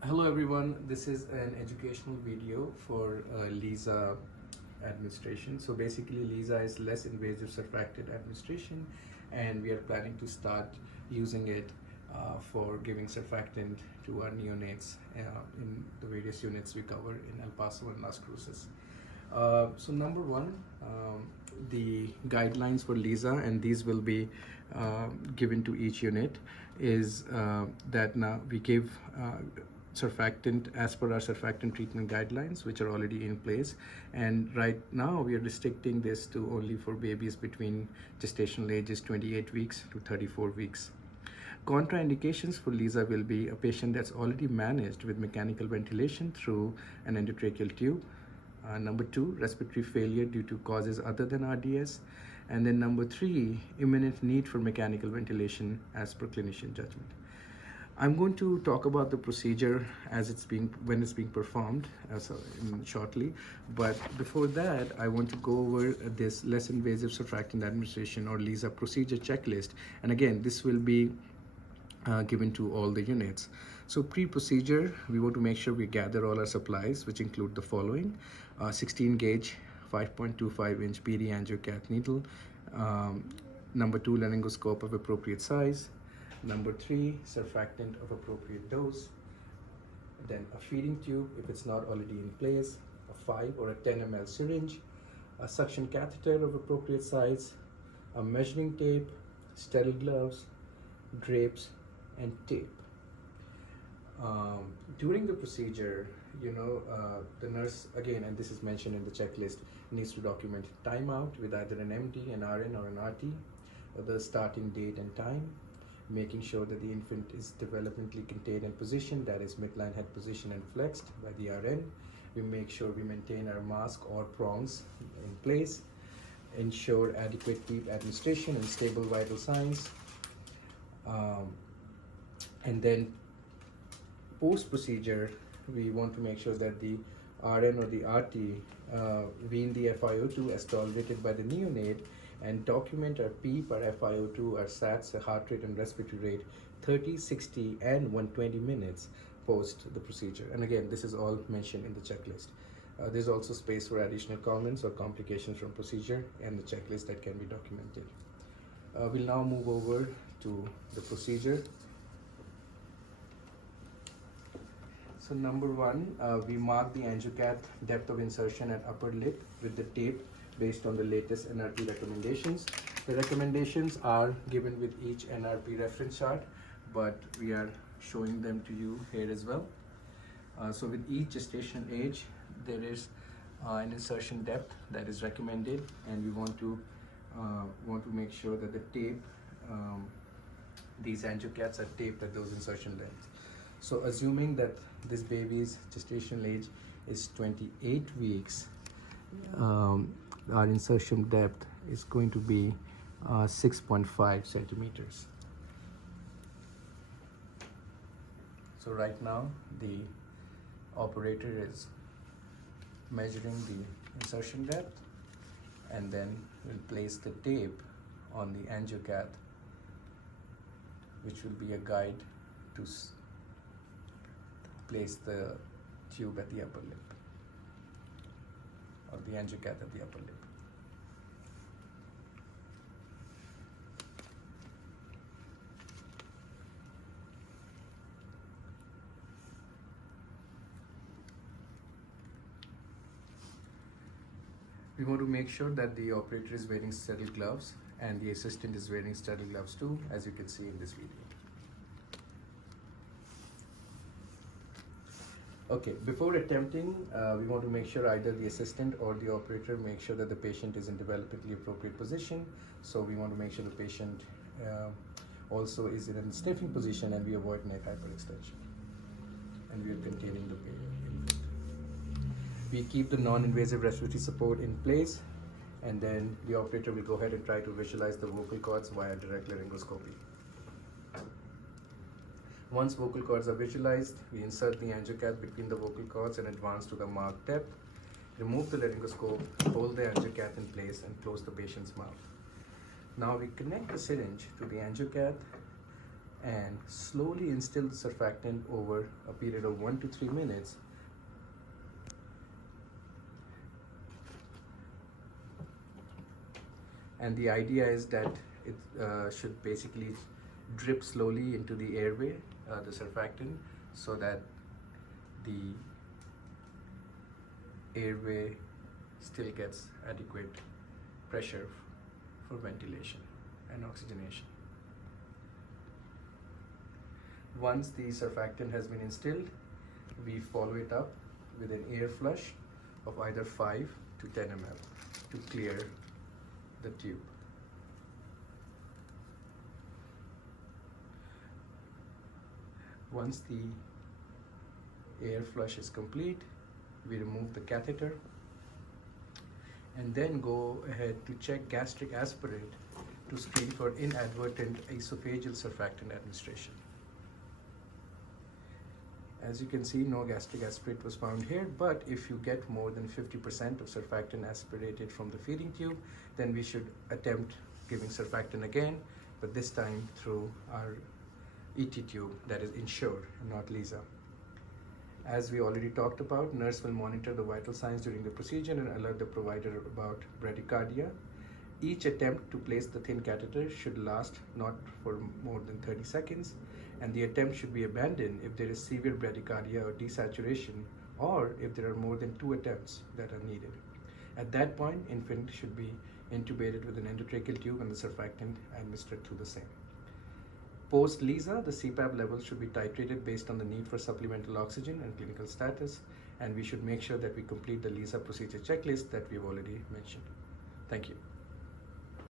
Hello everyone, this is an educational video for LISA administration. So basically LISA is less invasive surfactant administration, and we are planning to start using it for giving surfactant to our neonates in the various units we cover in El Paso and Las Cruces. So number one, the guidelines for LISA, and these will be given to each unit, is that now we give surfactant as per our surfactant treatment guidelines, which are already in place. And right now we are restricting this to only for babies between gestational ages 28 weeks to 34 weeks. Contraindications for LISA will be a patient that's already managed with mechanical ventilation through an endotracheal tube. Number two, respiratory failure due to causes other than RDS. And then number three, imminent need for mechanical ventilation as per clinician judgment. I'm going to talk about the procedure as when it's being performed shortly. But before that, I want to go over this less invasive surfactant administration or LISA procedure checklist. And again, this will be given to all the units. So pre-procedure, we want to make sure we gather all our supplies, which include the following: 16 gauge 5.25 inch PD angiocath needle, number two, laryngoscope of appropriate size, number three, surfactant of appropriate dose, then a feeding tube if it's not already in place, a 5 or a 10 ml syringe, a suction catheter of appropriate size, a measuring tape, sterile gloves, drapes, and tape. During the procedure, the nurse, again, and this is mentioned in the checklist, needs to document timeout with either an MD, an RN, or an RT, the starting date and time, making sure that the infant is developmentally contained and positioned, that is midline head position and flexed by the RN. We make sure we maintain our mask or prongs in place, ensure adequate PEEP administration and stable vital signs. And then post-procedure, we want to make sure that the RN or the RT wean the FiO2 as tolerated by the neonate and document our PEEP, our FiO2, our SATs, the heart rate and respiratory rate, 30, 60, and 120 minutes post the procedure. And again, this is all mentioned in the checklist. There's also space for additional comments or complications from procedure and the checklist that can be documented. We'll now move over to the procedure. So number one, we mark the angiocath depth of insertion at upper lip with the tape based on the latest NRP recommendations. The recommendations are given with each NRP reference chart, but we are showing them to you here as well. So with each gestational age, there is an insertion depth that is recommended, and we want to make sure that the tape, these angiocaths are taped at those insertion lengths. So assuming that this baby's gestational age is 28 weeks, our insertion depth is going to be 6.5 centimeters. So right now the operator is measuring the insertion depth, and then we'll place the tape on the angiocath, which will be a guide to place the tube at the upper lip, or the angiocath at the upper lip. We want to make sure that the operator is wearing sterile gloves and the assistant is wearing sterile gloves too, as you can see in this video. Okay, before attempting, we want to make sure either the assistant or the operator make sure that the patient is in developmentally appropriate position. So we want to make sure the patient also is in a sniffing position, and we avoid neck hyperextension. And we are containing the infant. We keep the non-invasive respiratory support in place, and then the operator will go ahead and try to visualize the vocal cords via direct laryngoscopy. Once vocal cords are visualized, we insert the angiocath between the vocal cords and advance to the marked depth. Remove the laryngoscope, hold the angiocath in place, and close the patient's mouth. Now we connect the syringe to the angiocath, and slowly instill the surfactant over a period of 1 to 3 minutes. And the idea is that it should basically drip slowly into the airway, the surfactant, so that the airway still gets adequate pressure for ventilation and oxygenation. Once the surfactant has been instilled, we follow it up with an air flush of either 5 to 10 ml to clear the tube. Once the air flush is complete, we remove the catheter and then go ahead to check gastric aspirate to screen for inadvertent esophageal surfactant administration. As you can see, no gastric aspirate was found here, but if you get more than 50% of surfactant aspirated from the feeding tube, then we should attempt giving surfactant again, but this time through our ET tube, that is Ensure, not Lisa. As we already talked about, nurse will monitor the vital signs during the procedure and alert the provider about bradycardia. Each attempt to place the thin catheter should last not for more than 30 seconds, and the attempt should be abandoned if there is severe bradycardia or desaturation, or if there are more than 2 attempts that are needed. At that point, infant should be intubated with an endotracheal tube and the surfactant administered through the same. Post LISA, the CPAP levels should be titrated based on the need for supplemental oxygen and clinical status, and we should make sure that we complete the LISA procedure checklist that we've already mentioned. Thank you.